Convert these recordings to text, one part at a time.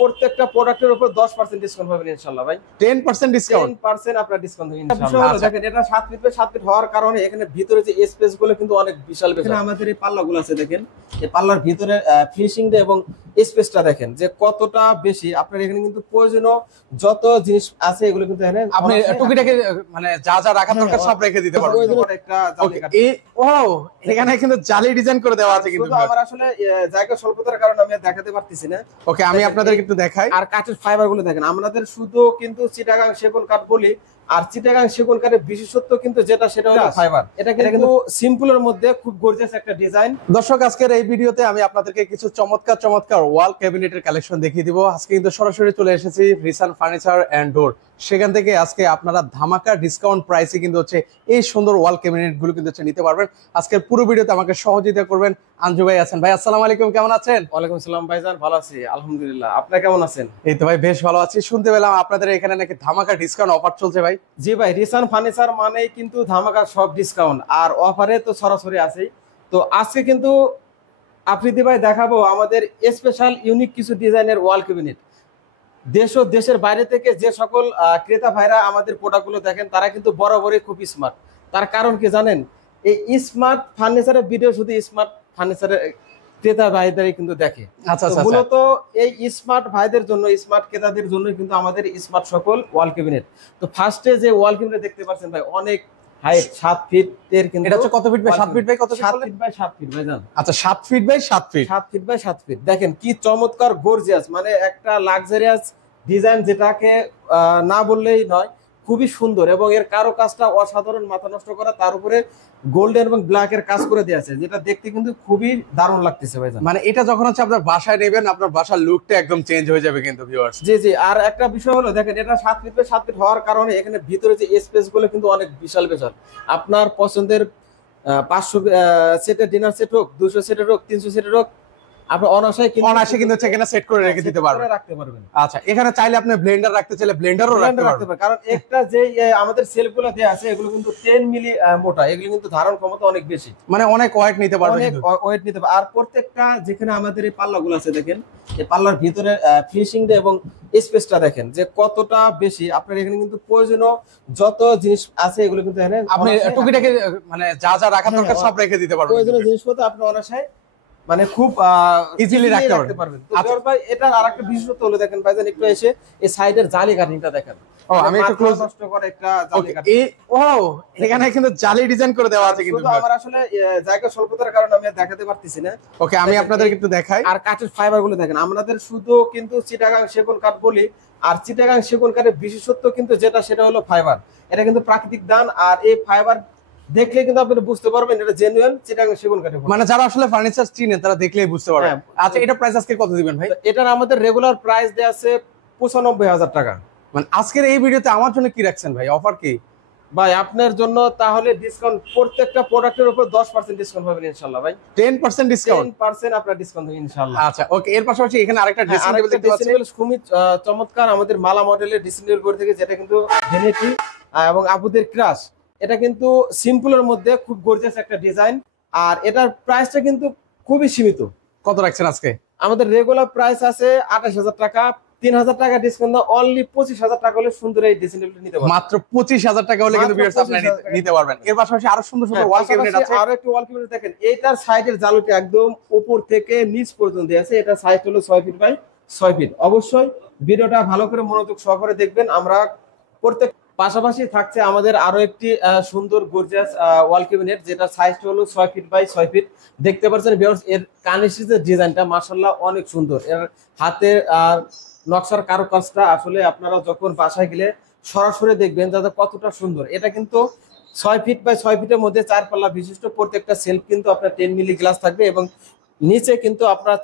প্রত্যেকটা প্রোডাক্টের উপর 10% ডিসকাউন্ট পাবেন ইনশাআল্লাহ ভাই। 10% ডিসকাউন্ট, 10% আপনার ডিসকাউন্ট হবে ইনশাআল্লাহ। দেখেন এটা 7 ফিট বাই 7 ফিট হওয়ার কারণে এখানে ভিতরে যে স্পেস গুলো কিন্তু অনেক বিশাল বিশাল। এখানে আমাদের এই পাল্লাগুলো আছে দেখেন, এই পাল্লার ভিতরে ফিনিশিংটা এবং স্পেসটা দেখেন যে কতটা বেশি। আপনার এখানে কিন্তু প্রয়োজনীয় যত জিনিস আছে এগুলো কিন্তু এখানে আপনি টুকিটাকে মানে যা যা রাখা দরকার সব রেখে দিতে পারবেন। একটা জালি কাঠ। ও এখানে কিন্তু জালি ডিজাইন করে দেওয়া আছে কিন্তু। শুধু আমার আসলে জায়গা স্বল্পতার কারণে আমি দেখাতে পারতেছি না। ওকে, আমি আপনাদের একটু দেখাই। আর কাঠের ফাইবার গুলো দেখেন, আমাদের শুধু কিন্তু চিটাগাং সেগুন কাঠ বলি, আর চিটাগাং সেগুন কাঠের বিশেষত্ব কিন্তু যেটা সেটা হলো ফাইবার। এটা কিন্তু সিম্পলের মধ্যে খুব গর্জিয়াস একটা ডিজাইন। দর্শক, আজকের এই ভিডিওতে আমি আপনাদেরকে কিছু চমৎকার চমৎকার ওয়াল ক্যাবিনেটের কালেকশন দেখিয়ে দিব। আজকে কিন্তু সরাসরি চলে এসেছি রিসান ফার্নিচার এন্ড ডোর, সেখান থেকে আজকে আপনারা ধামাকা ডিসকাউন্ট প্রাইসে কিন্তু হচ্ছে এই সুন্দর ওয়াল ক্যাবিনেট গুলো কিন্তু নিতে পারবেন। আজকের পুরো ভিডিওতে আমাকে সহযোগিতা করবেন আঞ্জু ভাই আছেন। ভাই আসসালামু আলাইকুম, কেমন আছেন? ওয়ালাইকুম আসসালাম ভাইজান, ভালো আছি আলহামদুলিল্লাহ। আপনি কেমন আছেন? এই তো ভাই বেশ ভালো আছি। শুনতে পেলাম আপনাদের এখানে নাকি ধামাকা ডিসকাউন্ট অফার চলছে ভাই। জি ভাই, রিসান ফার্নিচার মানেই কিন্তু ধামাকা সব ডিসকাউন্ট, আর অফারে তো সরাসরি আছেই। তো আজকে কিন্তু আফ্রিদি ভাই দেখাবো আমাদের স্পেশাল ইউনিক কিছু ডিজাইনের ওয়াল ক্যাবিনেট। দেশ ও দেশের বাইরে থেকে যে সকল ক্রেতা ভাইরা আমাদের প্রোডাক্টগুলো দেখেন তারা কিন্তু বরাবরই খুব স্মার্ট। তার কারণ কি জানেন? এই স্মার্ট ফার্নিচারের ভিডিও শুধু স্মার্ট ফার্নিচারের ক্রেতা ভাইদেরই কিন্তু দেখে। আচ্ছা আচ্ছা, মূলত এই স্মার্ট ভাইদের জন্য, স্মার্ট ক্রেতাদের জন্য কিন্তু আমাদের স্মার্ট সকল ওয়াল ক্যাবিনেট। তো ফার্স্টে যে ওয়াল ক্যাবিনেট দেখতে পাচ্ছেন ভাই, অনেক হাইট 7 ফিট এর কিন্তু। এটা হচ্ছে কত ফিট বাই 7 ফিট বাই কত? 7 ফিট বাই 7 ফিট ভাই জান। আচ্ছা 7 feet by 7 feet, 7 feet by 7 feet. দেখেন কি চমৎকার গর্জিয়াস, মানে একটা লাক্সারিয়াস ডিজাইন, যেটাকে না বললেই নয়। খুবই সুন্দর এবং এর কারো কাজটা অসাধারণ, মাথা নষ্ট করা। তার উপরে গোল্ডেন এবং ব্ল্যাক এর কাজ করে দেওয়া আছে, যেটা দেখতে কিন্তু খুবই দারুণ লাগতেছে ভাই জান। মানে এটা যখন হচ্ছে আপনার বাসায় নেবেন, আপনার বাসার লুকটা একদম চেঞ্জ হয়ে যাবে কিন্তু ভিউয়ার্স। জি জি। আর একটা বিষয় হলো দেখেন, এটা 7 ফিট বাই 7 ফিট হওয়ার কারণে এখানে ভিতরে যে স্পেস গুলো কিন্তু অনেক বিশাল বিশাল। আপনার পছন্দের 500 সেটের ডিনার সেট হোক, 200 সেটের হোক, 300 সেটের হোক, আপনি অনায়াসে কিন্তু হচ্ছে এখানে সেট করে রেখে দিতে পারবেন, রাখতে পারবেন। আচ্ছা, এখানে চাইলে আপনি ব্লেন্ডার রাখতে চাইলে ব্লেন্ডারও রাখতে পারবেন। কারণ একটা যে আমাদের সেলফগুলো দেয়া আছে এগুলো কিন্তু 10 মিলি মোটা, এগুলো কিন্তু ধারণ ক্ষমতা অনেক বেশি, মানে অনেক ওয়েট নিতে পারবে, অনেক ওয়েট নিতে পারবে। আর প্রত্যেকটা যেখানে আমাদের এই পাল্লাগুলো আছে দেখেন, এই পাল্লার ভিতরে ফিনিশিংটা এবং স্পেসটা দেখেন যে কতটা বেশি। আপনার এখানে কিন্তু প্রয়োজনীয় যত জিনিস আছে এগুলো কিন্তু এখানে আপনি টুকিটাকে মানে যা যা রাখা দরকার সব রেখে দিতে পারবেন। প্রয়োজনীয় জিনিসপত্র আপনি অনায়াসে মানে খুব ইজিলি রাখতে পারবেন। আচ্ছা ভাই, এটার আরেকটা বিশেষত্ব হলো দেখেন ভাইজান, একটু এসে এই সাইডের জালি কাটিংটা দেখেন। ও আমি একটু ক্লোজ নষ্ট করে একটা জালি কাটিং। ও এখানে কিন্তু জালি ডিজাইন করে দেওয়া আছে কিন্তু। শুধু আমার আসলে জায়গা স্বল্পতার কারণে আমি দেখাতে পারতেছি না। ওকে, আমি আপনাদের একটু দেখাই। আর কাঠের ফাইবার গুলো দেখেন, আমাদের শুধু কিন্তু চিটাগাং সেগুন কাঠ বলি, আর চিটাগাং সেগুন কাঠের বিশেষত্ব কিন্তু যেটা সেটা হলো ফাইবার। এটা কিন্তু প্রাকৃতিক দান, আর এই ফাইবার দেখলে কিন্তু আপনি বুঝতে পারবেন এটা জেনুইন চিটাগাং সেগুন কাঠের। মানে যারা আসলে ফার্নিচার চিনেন তারা দেখলেই বুঝতে পারবে। আচ্ছা, এটা প্রাইস আজকে কত দিবেন ভাই? এটার আমাদের রেগুলার প্রাইস দেয়া আছে 95,000 টাকা। মানে আজকের এই ভিডিওতে আমার জন্য কি রাখছেন ভাই, অফার কি? ভাই আপনার জন্য তাহলে ডিসকাউন্ট, প্রত্যেকটা প্রোডাক্টের উপর 10% ডিসকাউন্ট পাবেন ইনশাআল্লাহ ভাই। 10% ডিসকাউন্ট, 10% আপনার ডিসকাউন্ট হবে ইনশাআল্লাহ। আচ্ছা ওকে। এর পাশাপাশি এখানে আরেকটা ড্রেসিং টেবিল দেখতে পাচ্ছি, খুবই চমৎকার আমাদের মালা মডেলের ড্রেসিং টেবিল করে থেকে, যেটা কিন্তু ভ্যানিটি এবং আপুদের ক্রাশ। এটা কিন্তু সিম্পলের মধ্যে খুব গর্জিয়াস একটা ডিজাইন, আর এটার প্রাইসটা কিন্তু খুবই সীমিত। কত রাখছেন আজকে? আমাদের রেগুলার প্রাইস আছে 28,000 টাকা, 3,000 টাকা ডিসকাউন্ট, অনলি 25,000 টাকা হলে সুন্দর এই ড্রেসিং টেবিল নিতে পারবেন। মাত্র 25,000 টাকা হলে কিন্তু ভিউয়ার্স আপনি নিতে পারবেন। এর পাশাপাশি আরো সুন্দর সুন্দর ওয়াল ক্যাবিনেট আছে। আরো একটা ওয়াল ক্যাবিনেট দেখেন, এটার সাইডের জালুটি একদম উপর থেকে নিচ পর্যন্ত আছে। এটা সাইজ হলো 6 ফিট বাই 6 ফিট। অবশ্যই ভিডিওটা ভালো করে মনোযোগ সহকারে দেখবেন। আমরা প্রত্যেক পাশাপাশি থাকছে আমাদের আরো একটি সুন্দর গর্জিয়াস ওয়াল ক্যাবিনেট, যেটা সাইজ হলো 6 ফিট বাই 6 ফিট। দেখতে পাচ্ছেন ভিউয়ার্স, এর কার্নিশের যে ডিজাইনটা মাশাআল্লাহ অনেক সুন্দর। এর হাতের নকশার কারুকাজটা আসলে আপনারা যখন বাসায় গেলে সরাসরি দেখবেন যাতে কতটা সুন্দর। এটা কিন্তু 6 ফিট বাই 6 ফিটের মধ্যে 4 পাল্লা বিশিষ্ট। প্রত্যেকটা সেলফ কিন্তু আপনার 10 মিলি গ্লাস থাকবে এবং নিচে কিন্তু আপনারা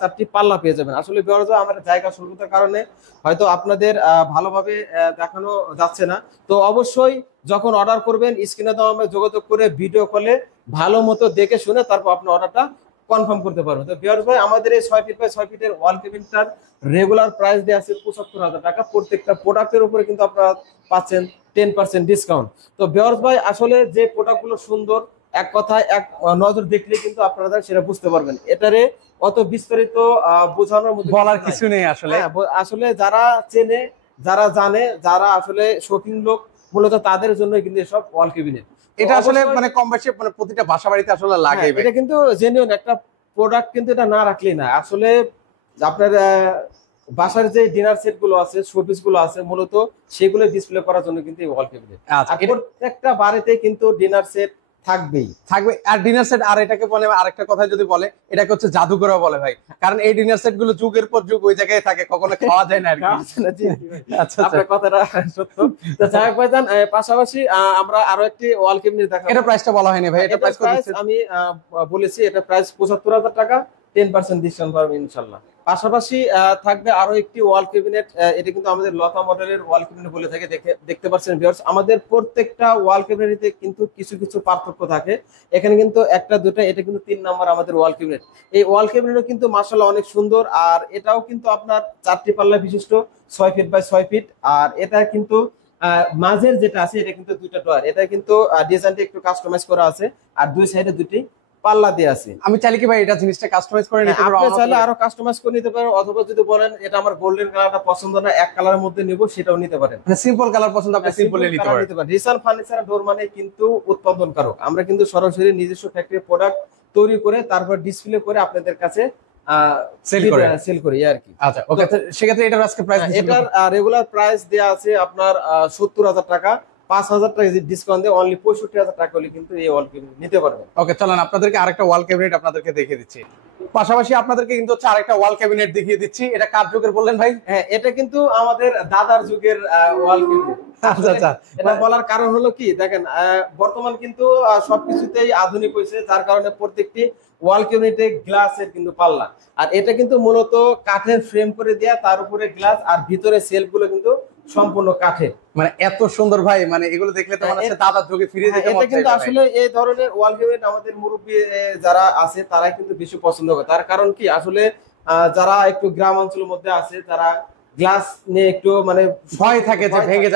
চারটি পাল্লা পেয়ে যাবেন। আসলে আমার জায়গা স্বল্পতার কারণে হয়তো আপনাদের ভালোভাবে দেখানো যাচ্ছে না। তো অবশ্যই যখন অর্ডার করবেন স্ক্রিনে দেওয়া আমরা যোগাযোগ করে ভিডিও কলে ভালো মতো দেখে শুনে তারপর আপনি অর্ডারটা কনফার্ম করতে পারবেন। তো ভিউয়ার্স ভাই, আমাদের এই 6 ফিট বাই 6 ফিটের ওয়াল ক্যাবিনেটটার রেগুলার প্রাইস দেওয়া আছে 75,000 টাকা। প্রত্যেকটা প্রোডাক্টের উপরে কিন্তু আপনারা পাচ্ছেন 10% ডিসকাউন্ট। তো ভিউয়ার্স ভাই, আসলে যে প্রোডাক্টগুলো সুন্দর এক কথায় এক নজর দেখলে কিন্তু আপনারা সেটা বুঝতে পারবেন। এটারে অত বিস্তারিত বোঝানোর মধ্যে বলার নাই। কিছু নেই আসলে। হ্যাঁ, আসলে যারা চেনে, যারা জানে, যারা আসলে শৌখিন লোক, মূলত তাদের জন্য কিন্তু এসব ওয়াল ক্যাবিনেট। এটা আসলে মানে কম বেশি মানে প্রতিটা বাসা বাড়িতে আসলে লাগে। এটা কিন্তু জেনুইন একটা প্রোডাক্ট, কিন্তু এটা না রাখলেই না। আসলে আপনার বাসার যে ডিনার সেট গুলো আছে, শোপিস গুলো আছে, মূলত সেগুলো ডিসপ্লে করার জন্য কিন্তু এই ওয়াল ক্যাবিনেট। আচ্ছা, আর প্রত্যেকটা বাড়িতে কিন্তু ডিনার সেট থাকবেই থাকবে। আর ডিনার সেট, আর এটাকে বলে আরেকটা কথা যদি বলে, এটাকে হচ্ছে জাদুঘরও বলে ভাই, কারণ এই ডিনার সেট গুলো যুগের পর যুগ ওই জায়গায় থাকে, কখনো খাওয়া যায় না আর কি। আচ্ছা, আপনার কথাটা সত্য। তো যাই হোক ভাইজান, পাশাপাশি আমরা আরো একটি ওয়াল ক্যাবিনেট দেখাবো। এটা প্রাইসটা বলা হয়নি ভাই, এটা প্রাইস কত দিচ্ছেন? আমি বলেছি এটা প্রাইস ৭৫,০০০ টাকা, 10% ডিসকাউন্ট পাবেন ইনশাআল্লাহ। পাশাপাশি থাকবে আরো একটি ওয়াল ক্যাবিনেট। এটা কিন্তু আমাদের লতা মডেলের ওয়াল ক্যাবিনেট বলে থাকে। দেখতে পাচ্ছেন ভিউয়ার্স, আমাদের প্রত্যেকটা ওয়াল ক্যাবিনেটে কিন্তু কিছু কিছু পার্থক্য থাকে। এখানে কিন্তু একটা দুটা, এটা কিন্তু 3 নাম্বার আমাদের ওয়াল ক্যাবিনেট। এই ওয়াল ক্যাবিনেটও কিন্তু মাশাআল্লাহ অনেক সুন্দর। আর এটাও কিন্তু আপনার 4টি পাল্লা বিশিষ্ট, 6 ফিট বাই 6 ফিট। আর এটা কিন্তু মাঝের যেটা আছে এটা কিন্তু 2টা ডয়ার। এটা কিন্তু ডিজাইনটা একটু কাস্টমাইজ করা আছে, আর দুই সাইডে 2টি পাল্লা দিয়ে আছে। আমি চাইলে কি ভাই এটা জিনিসটা কাস্টমাইজ করে নিতে পারবো? আপনি চাইলে আরো কাস্টমাইজ করে নিতে পারেন, অথবা যদি বলেন এটা আমার গোল্ডেন কালারটা পছন্দ না, এক কালারের মধ্যে নিব, সেটাও নিতে পারেন। মানে সিম্পল কালার পছন্দ, আপনি সিম্পলি নিতে পারেন। রিসান ফার্নিচার ডোর মানে কিন্তু উৎপাদনকারক। আমরা কিন্তু সরাসরি নিজস্ব ফ্যাক্টরি প্রোডাক্ট তৈরি করে তারপর ডিসপ্লে করে আপনাদের কাছে সেল করি আর কি। আচ্ছা, ওকে। সেক্ষেত্রে এটার আজকে প্রাইস, এটার রেগুলার প্রাইস দেয়া আছে আপনার ৭০,০০০ টাকা। ৫,০০০ টাকা ডিসকাউন্ট দিয়ে অনলি ৬৫,০০০ টাকা হলে কিন্তু এই ওয়াল ক্যাবিনেট নিতে পারবেন। ওকে, চলেন আপনাদেরকে আরেকটা ওয়াল ক্যাবিনেট আপনাদেরকে দেখিয়ে দিচ্ছি। পাশাপাশি আপনাদেরকে কিন্তু হচ্ছে আরেকটা ওয়াল ক্যাবিনেট দেখিয়ে দিচ্ছি। এটা কার যুগের বললেন ভাই? হ্যাঁ, এটা কিন্তু আমাদের দাদার যুগের ওয়াল ক্যাবিনেট। আচ্ছা আচ্ছা, এটা বলার কারণ হলো কি, দেখেন বর্তমান কিন্তু সবকিছুতেই আধুনিক হয়েছে, যার কারণে প্রত্যেকটি ওয়াল ক্যাবিনেটে গ্লাসের কিন্তু পাল্লা। আর এটা কিন্তু মূলত কাঠের ফ্রেম করে দেয়া, তার উপরে গ্লাস, আর ভিতরে সেলফ গুলো কিন্তু সম্পূর্ণ কাঠের। মানে এত সুন্দর ভাই, মানে এগুলো দেখলে তো মনে হচ্ছে দাদার যুগে ফিরে যেতে মন চায়। এটা কিন্তু আসলে এই ধরনের ওয়াল ক্যাবিনেট আমাদের মুরব্বী যারা আছে তারা কিন্তু বেশি পছন্দ করে। তার কারণ কি, আসলে যারা একটু গ্রাম অঞ্চলের মধ্যে আছে, তারা গ্লাস নিয়ে একটু মানে ভয় থাকে যে ভেঙে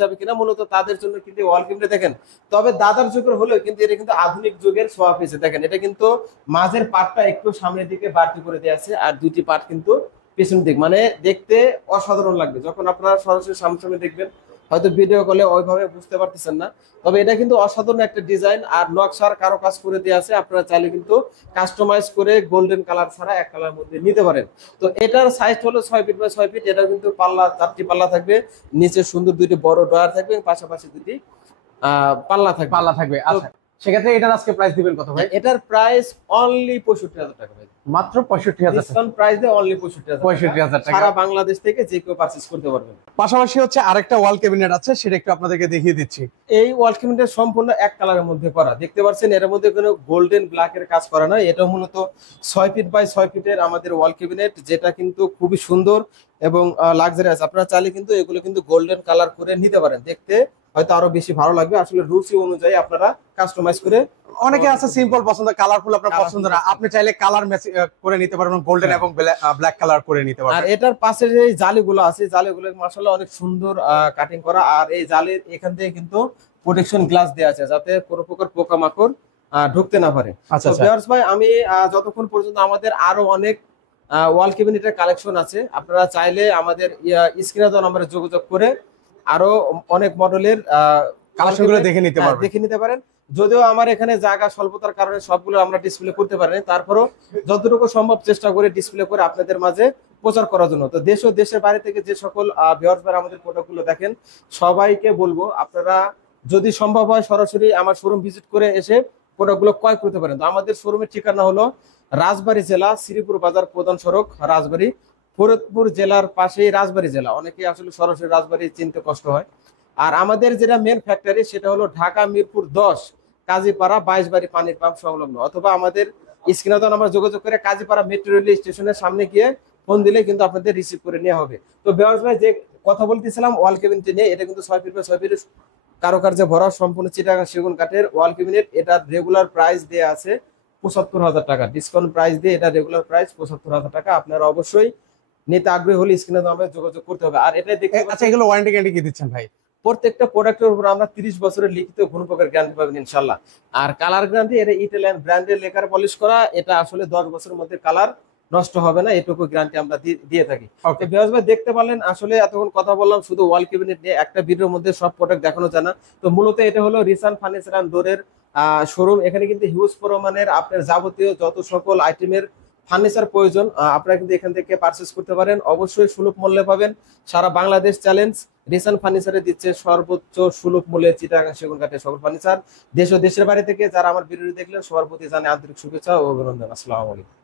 যাবে কিনা, মূলত তাদের জন্য কিন্তু ওয়াল ক্যাবিনেট দেখেন। তবে দাদার যুগের হলেও কিন্তু এটা কিন্তু আধুনিক যুগের ছোঁয়া পেয়েছে। দেখেন, এটা কিন্তু মাঝের পার্টটা একটু সামনের দিকে বাড়তি করে দেওয়া আছে, আর দুটি পার্ট কিন্তু পেছনের দিক, মানে দেখতে অসাধারণ লাগবে যখন আপনারা সরাসরি সামনে দেখবেন। হয়তো ভিডিও কলে ওইভাবে বুঝতে পারতেছেন না, তবে এটা কিন্তু অসাধারণ একটা ডিজাইন আর নকশার কারো কাজ করে দেওয়া আছে। আপনারা চাইলে কিন্তু কাস্টমাইজ করে গোল্ডেন কালার ছাড়া এক কালার মধ্যে নিতে পারেন। তো এটার সাইজ হলো 6 ফিট বাই 6 ফিট। এটা কিন্তু পাল্লা 4টি পাল্লা থাকবে, নিচে সুন্দর 2টি বড় ডয়ার থাকবে, পাশাপাশি 2টি পাল্লা থাকবে। আচ্ছা, সেক্ষেত্রে এটার আজকে প্রাইস দিবেন কত ভাই? এটার প্রাইস অনলি 65,000 টাকা ভাই, মাত্র 65,000 ডিসকাউন্ট প্রাইস দিয়ে অনলি 65,000 টাকা। সারা বাংলাদেশ থেকে যে কেউ পারচেজ করতে পারবেন। পাশাপাশি হচ্ছে আরেকটা ওয়াল ক্যাবিনেট আছে, সেটা একটু আপনাদেরকে দেখিয়ে দিচ্ছি। এই ওয়াল ক্যাবিনেট সম্পূর্ণ এক কালারের মধ্যে করা, দেখতে পাচ্ছেন। এর মধ্যে কোনো গোল্ডেন ব্ল্যাক এর কাজ করা নয়। এটা মূলত 6 ফিট বাই 6 ফিটের আমাদের ওয়াল ক্যাবিনেট, যেটা কিন্তু খুবই সুন্দর এবং লাক্সারিয়াস। আপনারা চাইলে কিন্তু এগুলো কিন্তু গোল্ডেন কালার করে নিতে পারেন, দেখতে হয়তো আরো বেশি ভালো লাগবে। আসলে রুচি অনুযায়ী আপনারা কাস্টমাইজ করে, অনেকে আছে সিম্পল পছন্দ, কালারফুল আপনার পছন্দ না, আপনি চাইলে কালার ম্যাচ করে নিতে পারবেন, গোল্ডেন এবং ব্ল্যাক কালার করে নিতে পারবেন। আর এটার পাশে যে জালিগুলো আছে, জালিগুলো মাশাআল্লাহ অনেক সুন্দর কাটিং করা। আর এই জালির এখান থেকে কিন্তু প্রোটেকশন গ্লাস দেওয়া আছে, যাতে কোনো প্রকার পোকামাকড় ঢুকতে না পারে। আচ্ছা ভিউয়ার্স ভাই, আমি যতক্ষণ পর্যন্ত আমাদের আরো অনেক ওয়াল ক্যাবিনেটের কালেকশন আছে, আপনারা চাইলে আমাদের স্ক্রিনে দেওয়া নম্বরে যোগাযোগ করে আরো অনেক মডেলের কালেকশনগুলো দেখে নিতে পারেন। যদিও আমার এখানে জায়গা স্বল্পতার কারণে সবগুলো আমরা ডিসপ্লে করতে পারিনি, তারপরও যতটুকু সম্ভব চেষ্টা করে ডিসপ্লে করে আপনাদের মাঝে প্রচার করার জন্য। তো দেশ ও দেশের বাইরে থেকে যে সকল ভিউয়ার্স ভাই আমাদের প্রোডাক্টগুলো দেখেন, সবাইকে বলবো আপনারা যদি সম্ভব হয় সরাসরি আমার শোরুম ভিজিট করে এসে প্রোডাক্টগুলো ক্রয় করতে পারেন। তো আমাদের শোরুমের ঠিকানা হলো রাজবাড়ী জেলা, শ্রীপুর বাজার, প্রধান সড়ক রাজবাড়ী। ফরিদপুর জেলার পাশেই রাজবাড়ী জেলা, অনেকে আসলে সরাসরি রাজবাড়ী চিনতে কষ্ট হয়। আর আমাদের যেটা মেন ফ্যাক্টরি, সেটা হলো ঢাকা মিরপুর 10 কাজীপাড়া 22 বাড়ি পানির পাম্প সংলগ্ন, অথবা আমাদের স্ক্রিনে তো আমরা যোগাযোগ করে কাজীপাড়া মেট্রো রেল স্টেশনের সামনে গিয়ে ফোন দিলে কিন্তু আপনাদের রিসিভ করে নেওয়া হবে। তো ভিউয়ার্স ভাই, যে কথা বলতেছিলাম ওয়াল ক্যাবিনেট নিয়ে, এটা কিন্তু 6 ফিট বাই 6 ফিট কারুকার্যে ভরা সম্পূর্ণ চিটাগাং সেগুন কাঠের ওয়াল ক্যাবিনেট। এটার রেগুলার প্রাইস দেয়া আছে 75,000 টাকা, ডিসকাউন্ট প্রাইস দিয়ে এটা রেগুলার প্রাইস 75,000 টাকা। আপনারা অবশ্যই নিতে আগ্রহী হলে স্ক্রিনে তো আমরা যোগাযোগ করতে হবে। আর এটা দেখতে, আচ্ছা, এগুলো ওয়ারেন্টি গ্যারান্টি কি দিচ্ছেন ভাই? প্রত্যেকটা প্রোডাক্টের উপর আমরা 30 বছরের লিখিত গুণপোকের গ্যারান্টি পাবেন ইনশাল্লাহ। আর কালার গ্যারান্টি, এটা ইটালিয়ান ব্র্যান্ডের লেকার পলিশ করা, এটা আসলে 10 বছরের মধ্যে কালার নষ্ট হবে না, এটুকু গ্যারান্টি আমরা দিয়ে থাকি। তো বিয়াস ভাই দেখতে পারলেন আসলে এতক্ষণ কথা বললাম শুধু ওয়াল ক্যাবিনেট নিয়ে, একটা ভিডিওর মধ্যে সব প্রোডাক্ট দেখানো যায় না। তো মূলত এটা হলো রিসান ফার্নিচার এন্ড ডোরের শোরুম। এখানে কিন্তু হিউজ পরিমাণের আপনার যাবতীয় যত সকল আইটেমের ফার্নিচার প্রয়োজন আপনারা কিন্তু এখান থেকে পারচেস করতে পারেন, অবশ্যই সুলভ মূল্যে পাবেন। সারা বাংলাদেশ চ্যালেঞ্জ, রিসান ফার্নিচারে দিচ্ছে সর্বোচ্চ সুলভ মূল্যে চিটাগাং সেগুন কাঠের সকল ফার্নিচার। দেশ ও দেশের বাইরে থেকে যারা আমার ভিডিও দেখলেন সবার প্রতি জানাই আন্তরিক শুভেচ্ছা ও অভিনন্দন। আসসালামু আলাইকুম।